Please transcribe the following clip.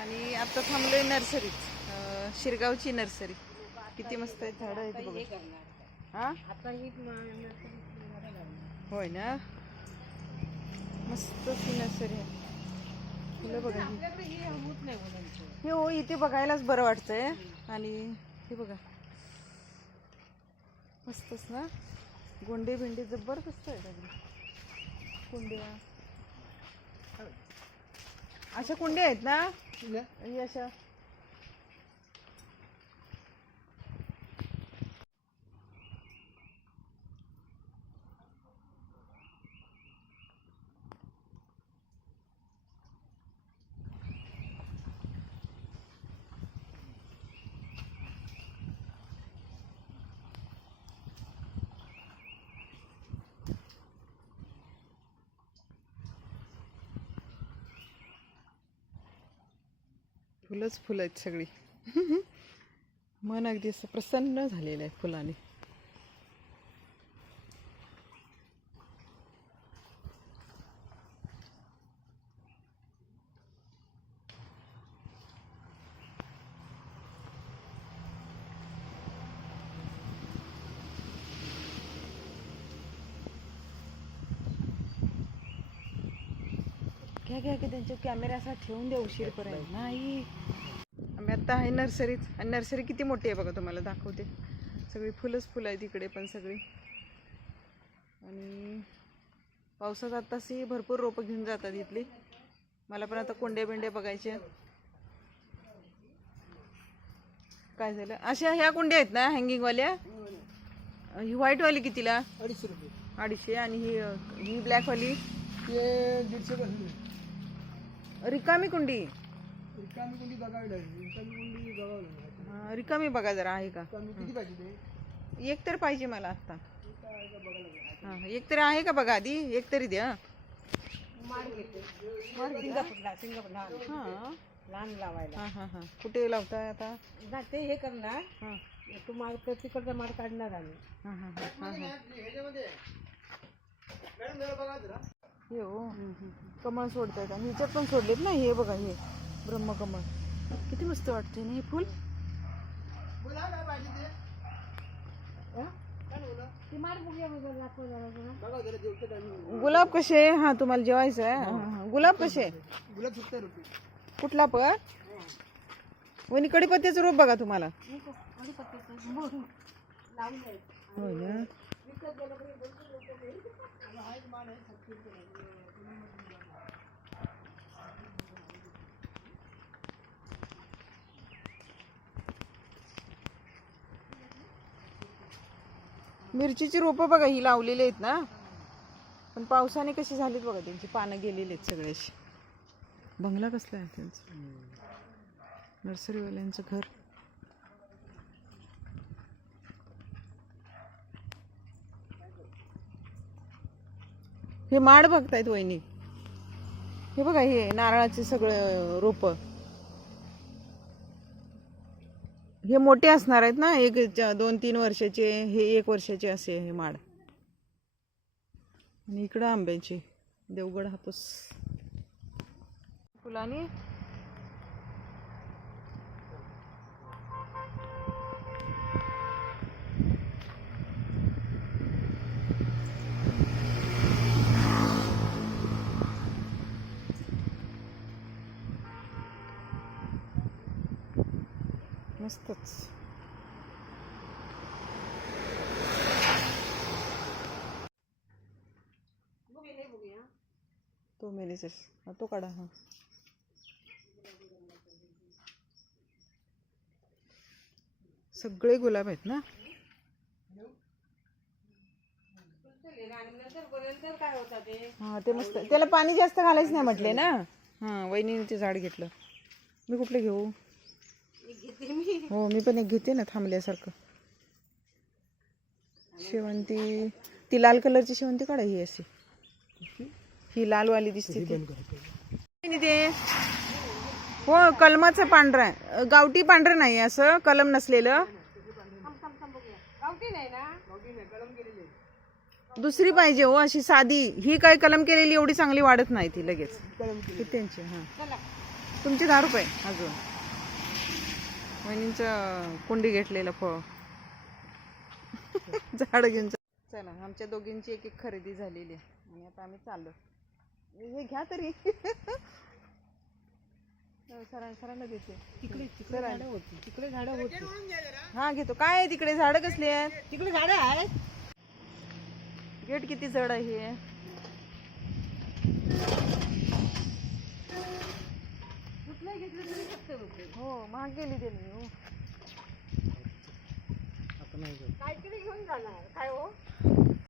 आणि आता थांबलोय नर्सरीत शिरगावची नर्सरी. किती मस्त आहेत झाडं आहेत बघा. हा? नर्सरी होय ना? मस्त नर्सरी आहे. फुलं बघा हे. हो इथे बघायलाच बरं वाटतंय. आणि हे बघा. मस्तच ना? गोंडे बिंडे जबरदस्त आहेत अगदी कुंड्या. अशा कुंड्या आहेत ना? ही अशा फुलंच फुलं आहेत सगळी. मन अगदी असं प्रसन्न झालेलं आहे फुलाने. घ्या घ्या की त्यांच्या कॅमेऱ्यासाठी ठेवून द्या उशीरपर्यंत. नाही. आम्ही आता आहे नर्सरीत आणि नर्सरी किती मोठी आहे बघा तुम्हाला दाखवते. सगळी फुलंच फुलं आहेत इकडे पण सगळी. आणि पावसात आत्ताशी भरपूर रोपं घेऊन जातात इथली. मला पण आता कोंड्या बिंड्या बघायच्या काय झालं? अशा ह्या कुंड्या आहेत ना हँगिंगवाल्या? ही व्हाईटवाली कितीला? अडीचशे रुपये. अडीचशे. आणि ही ही ब्लॅकवाली? दीडशे रिकामी कुंडी. रिकामी कुंडी बघावी लागेल रिकामी कुंडी बघावी लागेल. हा, रिकामी बघा जरा आहे का? रिकामी किती पाहिजे ते? एक तर पाहिजे मला आता काय का बघायला लागेल? हा एक तरी आहे का बघा आधी? एक तरी द्या. सिंगापूरला सिंगापूरला हा. लहान लावायला. हा हा हा. कुठे लावताय आता? ना ते हे करणार हा. तू माल तिकडचा माल काढणार आम्ही. हा हा हा हा हा. हे हो. कमळ सोडतायत आणि ह्याच्यात पण सोडलेत ना? हे बघा हे. ब्रह्मकमळ किती मस्त वाटते ना हे फुल? गुलाब कसे हा तुम्हाला जेवायचं आहे? हा, हा. गुलाब कसे गुलाब सत्तर रुपये कुठला पण? वणी कडीपत्त्याचं रोप बघा तुम्हाला. होय ना? मिरचीची रोपं बघा ही लावलेली आहेत ना. पण पावसाने कशी झालीत बघा त्यांची पानं गेलेली आहेत सगळ्याशी. बंगला कसला आहे त्यांचा? नर्सरीवाल्यांचं घर. हे माड बघतायत वहिनी. हे बघा हे नारळाचे सगळं रोपं. हे मोठे असणार आहेत ना एक दोन तीन वर्षाचे हे एक वर्षाचे असे हे माड. आणि इकडं आंब्याचे देवगड हापूस. फुलानी. मस्तच तो मेरे सर तो काढा हा. सगळे गुलाब आहेत ना? हा ते मस्त त्याला पाणी जास्त घालायचं नाही म्हटले ना? हा वहिनीने ते झाड घेतलं. मी कुठले घेऊ? हो मी पण एक घेते ना थांबल्यासारखं. शेवंती ती लाल कलरची शेवंती काढा ही अशी. ही लालवाली दिसते ती. हो कलमाचं पांढरं आहे. गावठी पांढरं नाही असं कलम नसलेलं. गावठी नाही ना? दुसरी पाहिजे हो अशी साधी. ही काय कलम केलेली एवढी चांगली वाढत नाही ती लगेच. त्यांची हा. चला. तुमची दहा रुपये अजून. वहिनींचं कुंडी घेतलेलं फळ. झाड घेऊन चला आमच्या दोघींची एक एक खरेदी झालेली आहे. आणि आता आम्ही चाललो हे घ्या तरी. सरां सरांना देते. तिकडे तिकडे झाडं होती. तिकडे झाडं होती. हा घेतो. काय आहे तिकडे? झाडं कसली आहेत? तिकडे झाडं आहेत. गेट किती जड आहे हे? कुठलंही घेतलं हो महाग गेली त्यांनी हो. काहीतरी घेऊन जाणार. काय हो?